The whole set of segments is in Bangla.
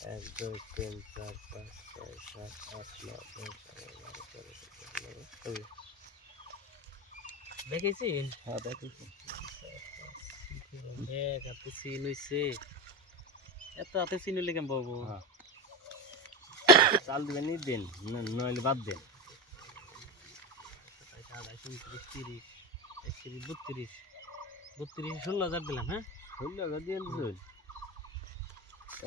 1 2 3 4 5 6 7 8 9 10 11 12 13 14 দেখেছিস? হ্যাঁ দেখেছি দেখ হাতে চিন হইছে। এত হাতে চিন হইলে কেমন পাবো? হ্যাঁ চাল দিবেন নি দিন নইলে বাদ দেন 27 28 29 30 31 32 16,000 দিলাম। হ্যাঁ 16,000 দিয়ে দিন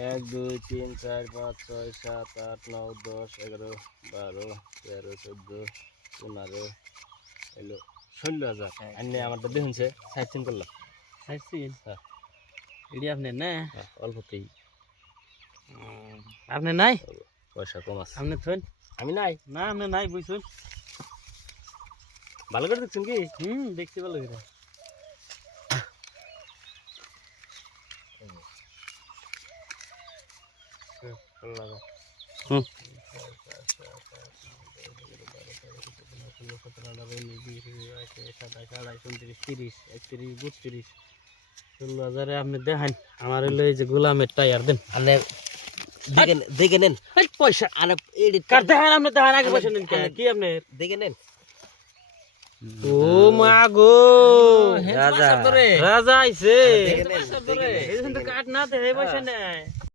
1 2 3 4 5 6 7 8 9 10 11 12 13 14 15 এলো 16,000 আইনে আমারটা দেখুনছে সাইড সিন করলাম সাইছিন হ্যাঁ এডি আপনি না অল্পতেই আপনি নাই পয়সা কম আছে আপনি থন আমি নাই না আপনি নাই বুঝছুন। ভালো করে দেখছেন কি দেখতে ভালো করে হুম 16,000 আপনি দেখান আমার হইলো এই যে গোলামের টায়ার দেন আনে দেখে নেন পয়সা আনে কার দেখান আপনি দেখান আগে পয়সা নেন কি আপনি দেখে নেন ও মা গো রাজা রাজা আইছে দেখে নেন কাট না দে পয়সা নেয়